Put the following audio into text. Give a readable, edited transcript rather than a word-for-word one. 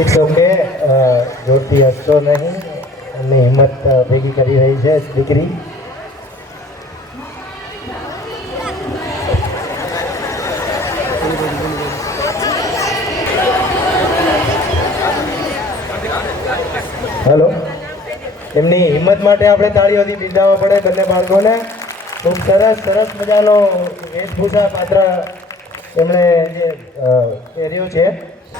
It's okay, જોરથી હસતો નહીં અને હિંમત ભેગી કરી રહી છે દીકરી. હેલો, એમની હિંમત માટે આપણે તાળીઓથી બિરદાવવા પડે બંને બાળકોને. ખૂબ સરસ સરસ મજાનો વેશભૂષા પાત્ર એમણે જે પહેર્યો છે.